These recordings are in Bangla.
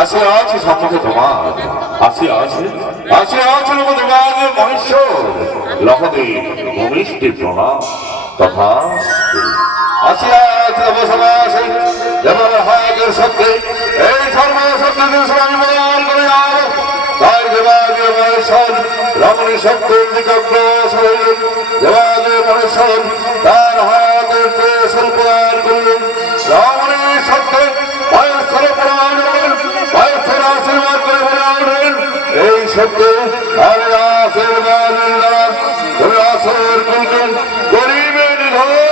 আসে আছে সম্মুখে তোমার, আসে আছে, আসে আছে লোকদেবাদের মহেশ্বর লহদেব ভূমিষ্ঠে প্রণাম তথা আসিয়া আছে অবসমাসে যেমন হাতের শব্দে এই সর্বশব্দের স্বামী মন করে যাও। তাই দেবাদের মহেশ্বর রমণী শব্দের দিকে অগ্রসর হইলেন। দেবাদের মহেশ্বর তার হাতের ত্রিশূল প্রদান করলেন। রমণী শব্দে মহেশ্বর প্রদান করলেন। মহেশ্বর আশীর্বাদ করে বলেন এই শব্দে আমি আশীর্বাদের দ্বারা তুমি আসর করলেন গরিবে নিধন।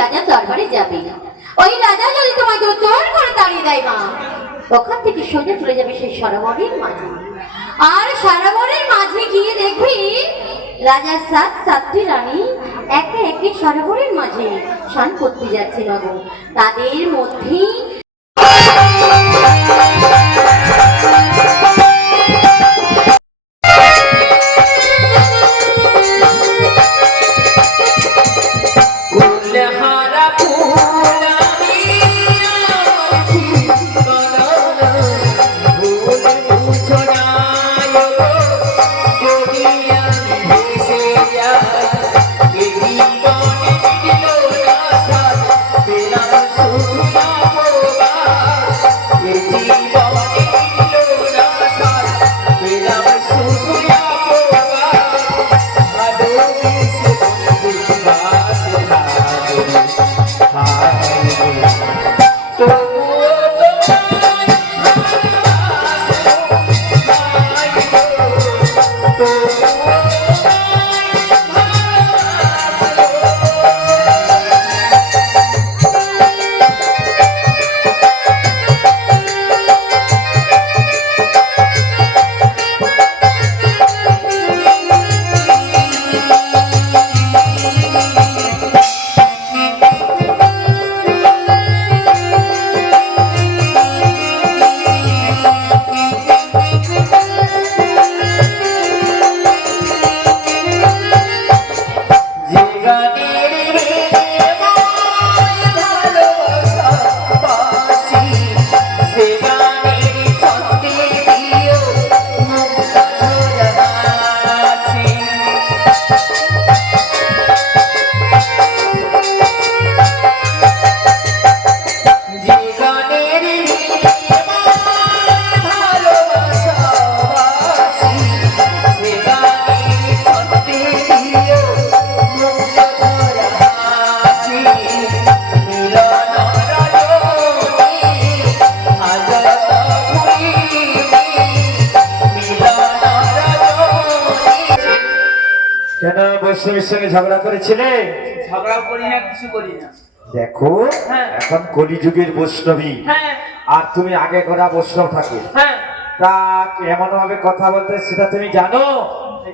রাজার দরবারে যাবে। ওই রাজা যদি তোমাকে উত্তর করে তাড়িয়ে দেয় মা, ওখান থেকে সোজা চলে যাবে সেই সরোবরের মাঝে। আর সরোবরের মাঝে গিয়ে দেখবি রাজার সাতটি রানী একে একে সরোবরের মাঝে স্নান করতে যাচ্ছে বাবু। তাদের মধ্যে কেন বৈষ্ণবীর সঙ্গে ঝগড়া করেছিলে? ঝগড়া করি না, কিছু করি না। দেখো এখন কলিযুগের বৈষ্ণবী, আর তুমি আগে করা বৈষ্ণব থাকে, তা কেমন ভাবে কথা বলতে সেটা তুমি জানো?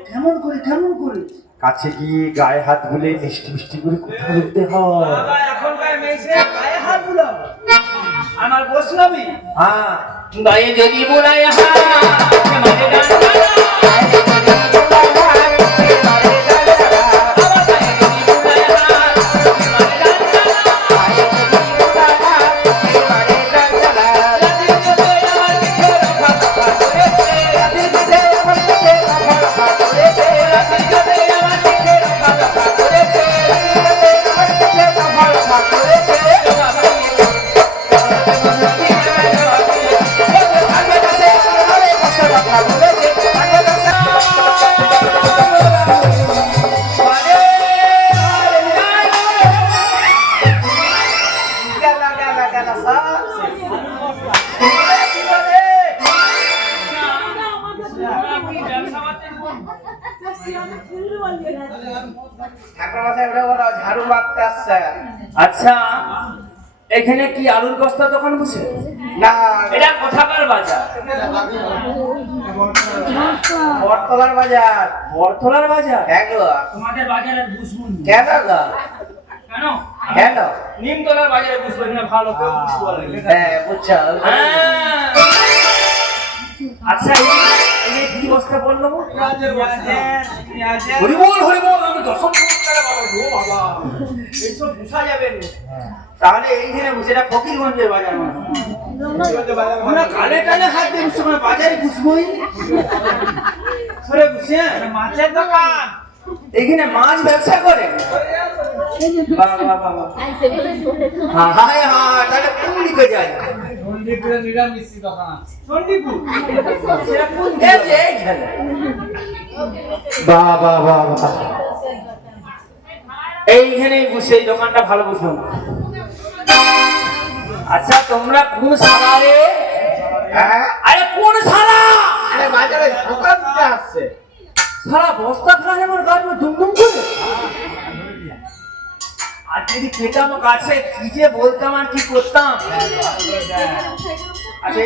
কেমন করে কেমন করে? কাছে গিয়ে গায়ে হাত বুলে মিষ্টি মিষ্টি করে কথা বলতে হয়। এখনকার মেয়েছে গায়ে হাত বুলাবো? আমার বৈষ্ণবী হ্যাঁ, গায়ে যদি বুলাই হাত মানে ঝাড়ু মারতে আসছে। আচ্ছা, এখানে কি আলুর বস্তা দোকান বসে? না, এটা কোথাকার বাজার? বটতলার বাজার। বটতলার বাজার? হ্যাঁ গো। তোমাদের বাজারে বুঝবুন কেন গো? কেন? কেন? নিমতলার বাজারে বুঝবো, এখানে ভালো করে বুঝবো। হ্যাঁ, বুঝছো। আচ্ছা, এই কি বস্তা বললো? পেঁয়াজের হরিবল হরিবল, আমি দশম টাকা পাবো গো বাবা, এইসব বুঝা যাবে না। তাহলে এইখানে বুঝেটা ফকিরগঞ্জের বাজার মানে আমরা কানে টানে হাত দিয়ে বুঝতে পারি, বাজারে বুঝবোই সরে বুঝছে। মাছের দোকান, এখানে মাছ ব্যবসা করে? বাহ বাহ বাহ বাহ। হ্যাঁ হ্যাঁ হ্যাঁ, তাহলে কোন দিকে যায়? চণ্ডীপুরে নিরামিষ দোকান। চণ্ডীপুর? এই যে এইখানে। বাহ বাহ বাহ বাহ। এইখানেই বসে এই দোকানটা ভালো বুঝলাম। আচ্ছা, তোমরা কোন শালা রে? হ্যাঁ, আরে কোন শালা? আরে বাজারে দোকান দিতে আসছে। শালা বস্তা খায় আমার গাড়ি দুমদুম করে। আর যদি পেতাম কাছে কি যে বলতাম আর কি করতাম। আচ্ছা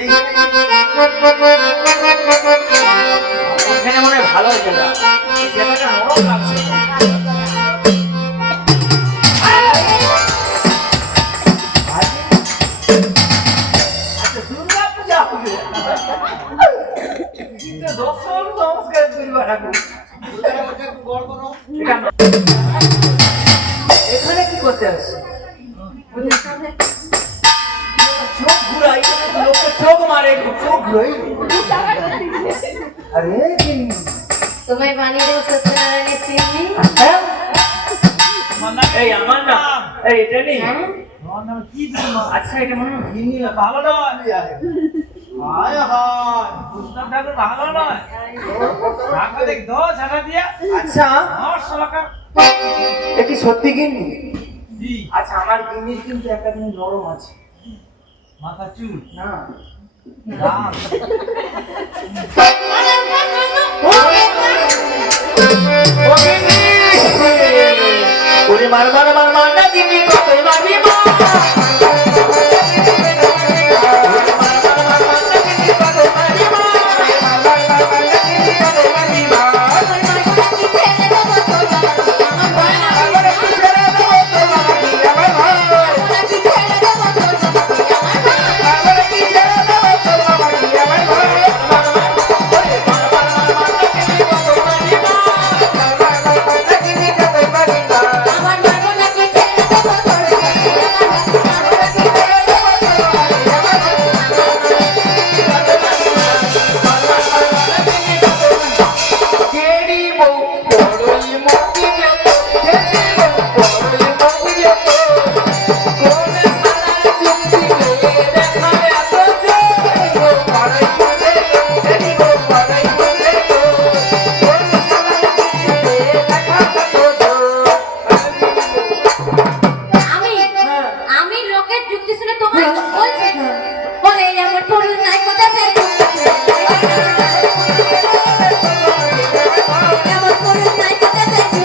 এখানে মনে হয় ভালো হয়েছে না, এই জায়গাটা নরম লাগছে। আচ্ছা দুর্গা পূজা হবে কিন্তু দর্শন নমস্কার করবার আগে এখানে কি করতে আসছে? চোখ ঘুরাই লোককে চোখ মারে চোখ ঘুরাই। আরে तुम्हें बानी रे सत्यनारायण सिंह হ্যাঁ? এই আমার না এই এটা নেই। আচ্ছা এটা মনে হয় হিন্দি না, ভালো নয়। হায় হায় পুস্তক ঠাকুর ভালো নয় টাকা দেখ দো টাকা দিয়া আচ্ছা 900 টাকা এটি সত্যি গিন্নি? জি আচ্ছা আমার গিন্নির কিন্তু একটা দিন নরম আছে মাথা চুল না। দাম ও গিন্নি ওরে মারবার না গিন্নি কত মারি মা। আমি লোকের যুক্তি শুনে তোমায় বলছি ওরে আমার পুরুষ নাই কথা সে আমার পুরুষ নাই কথা সে কি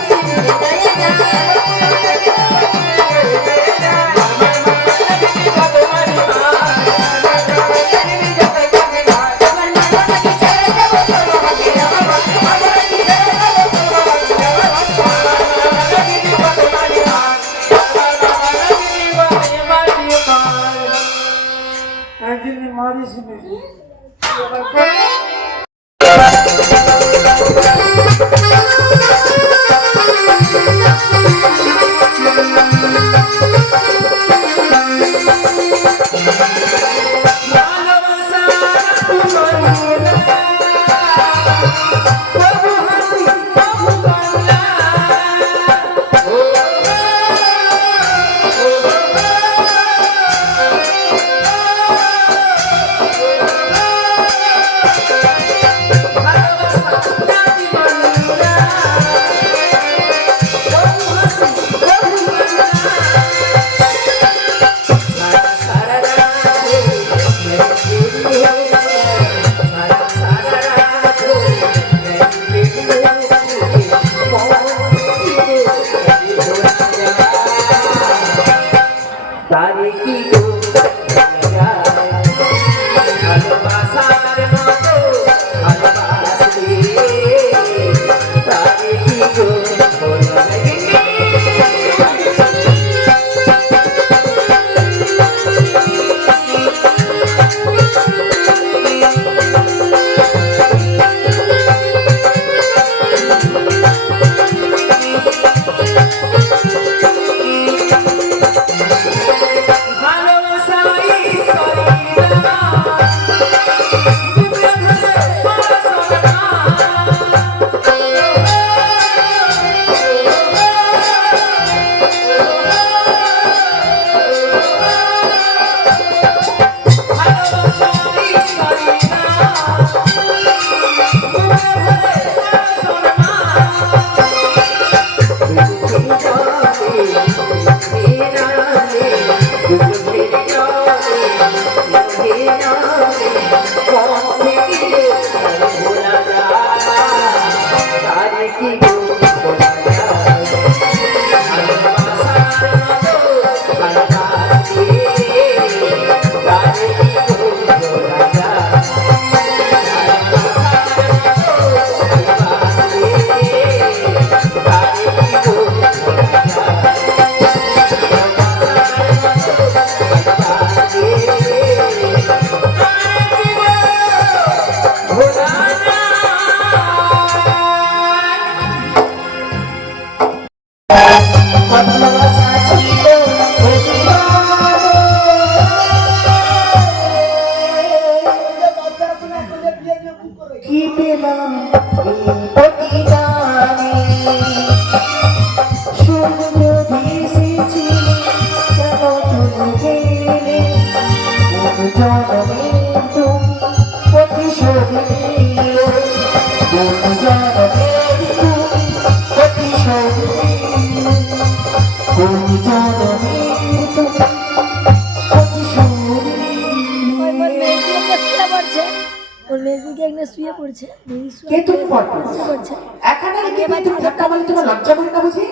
ওখানে শুয়ে পড়ছে দিদি কে তুমি পর শুয়ে পড়ছে এখানে রেখে দিয়ে তুমি ধাক্কা মারলে তোমার লজ্জা করে না বুঝি?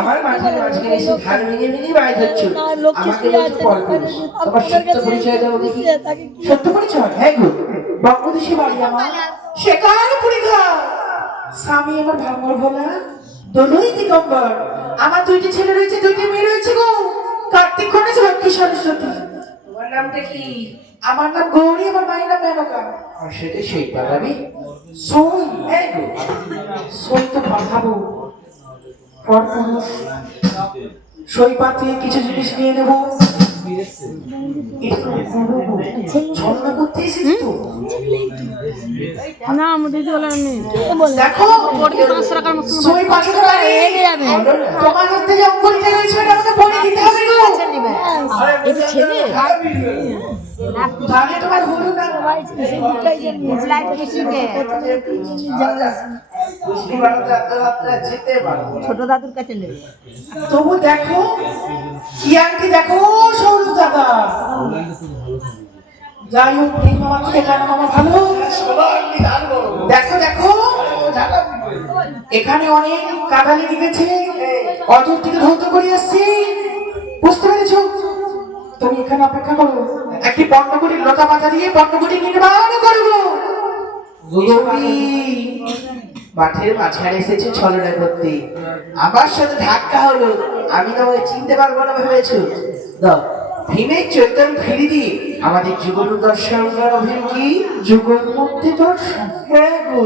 আমার মাথার মাঝখানে এসে ধার ভেঙে ভেঙে বাড়ি ধরছো। না লক্ষ্মী আমাকে শুয়ে বলছো আছে পর পুরুষ। তোমার সত্য পরিচয় দেবো দেখি। তাকে কি সত্য পরিচয়? হ্যাঁ গো, বঙ্গদেশী বাড়ি আমার, সেখানে পরীক্ষা। স্বামী আমার ভাঙর ভোলা, দোলই দিগম্বর। আমার দুইটি ছেলে রয়েছে, দুইটি মেয়ে রয়েছে গো। কার্তিক গণেশ লক্ষ্মী সরস্বতী। তোমার নামটা কি? আমার নাম গৌরী, আমার মায়ের নাম মেনকা। আর সেটা সেই পালাবি সই। হ্যাঁ গো, সই তো পাঠাবো। পর পুরুষ সই পাঠিয়ে কিছু জিনিস নিয়ে নেবো। ছন্দ করতে এসেছি তো। না আমাদের বলার নেই দেখো সই পাঠাতে পারি। তোমার হাতে যে অঙ্গুলিটা রয়েছে ওটা আমাকে বলে দিতে হবে গো। এটা ছেলে তাহলে তোমার হলো না। ছোট দাদুর কাছে নেবে তবু দেখো কি আন্টি, দেখো সৌরভ দাদা। যাই হোক এই মামা থেকে কার মামা ভালো। দেখো দেখো এখানে অনেক কাঁদালি দিতেছে, অদূর থেকে ধৌত করে আসছি। বুঝতে পেরেছ? তুমি এখানে অপেক্ষা করো, একটি পণ্যগুলির লতা পাতা দিয়ে পণ্যগুলি নির্মাণ করবো। মাঠের মাঝখানে এসেছে ছলনা করতে, আমার সাথে ধাক্কা হলো। আমি তোমাকে চিনতে পারবো না ভেবেছো? দাও ভীমের চৈতন্য ফিরি দিয়ে আমাদের যুগল দর্শন অভিন কি যুগল মধ্যে দর্শন। হ্যাঁ গো,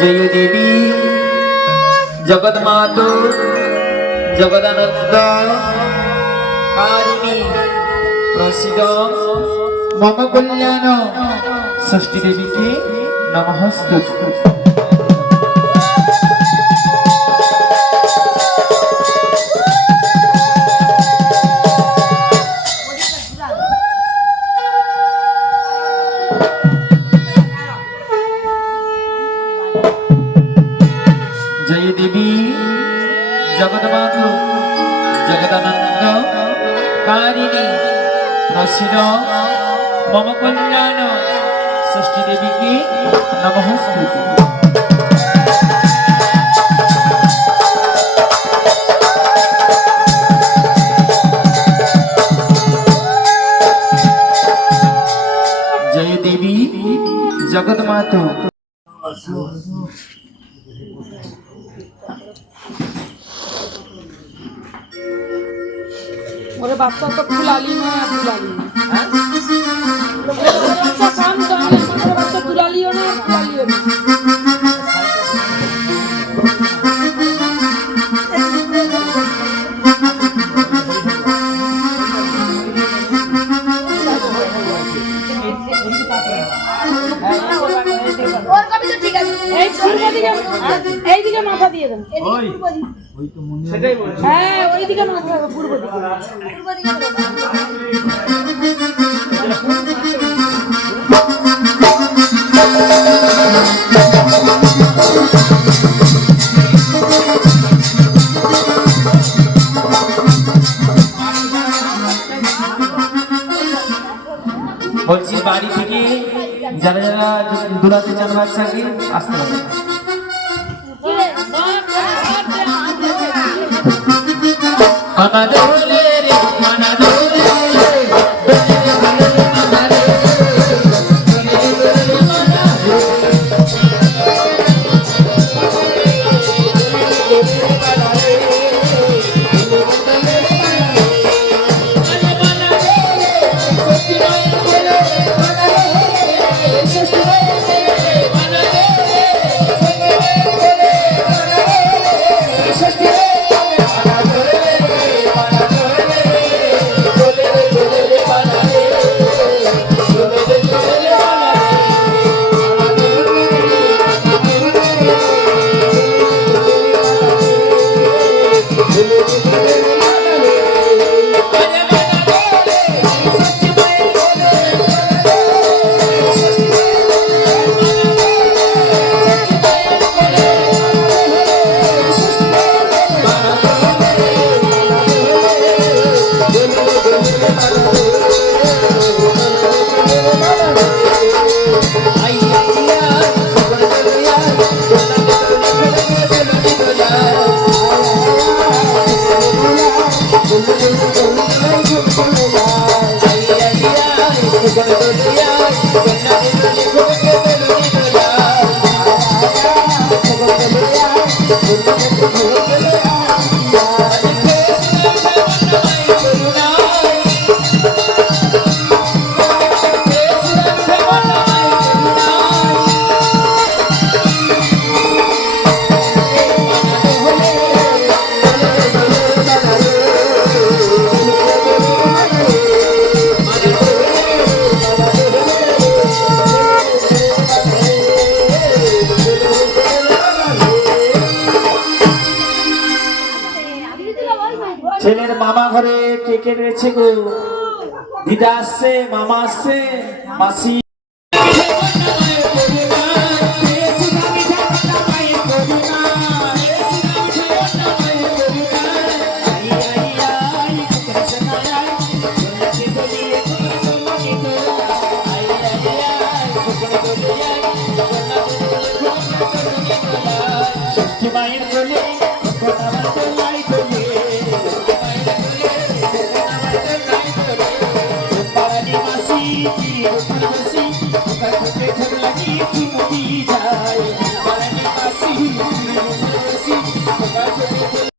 जय देवी जगन्मातो जगदानंद कारिणी प्रसीद मम कल्याण षष्ठी देवी के नमः। जय देवी जगन्मातो जगदानंद कारिणी प्रसीद मम कल्याण षष्ठी देवी की नमः। जय देवी जगन्मातो ওরে বাচ্চা তো তুলালি না তুলালি হ্যাঁ বাচ্চা কাম জানে আমার বাচ্চা তুলালিও না তুলালিও না ঠিক আছে এই পূর্ব দিকে এইদিকে মাথা দিয়ে দেন এদিকে পূর্ব দিকে সেটাই বলছি হ্যাঁ ওইদিকে মাথা হবে পূর্ব দিকে পূর্ব দিকে বলছি বাড়ি থেকে যারা যারা দূরাতে চান বাচ্চাকে আসতে হবে মানা দোলে রে মানা দোলে ছেলের মামা ঘরে কে কে রয়েছে গো দিদা আসছে মামা আসছে মাসি মায়ের বলে Bye.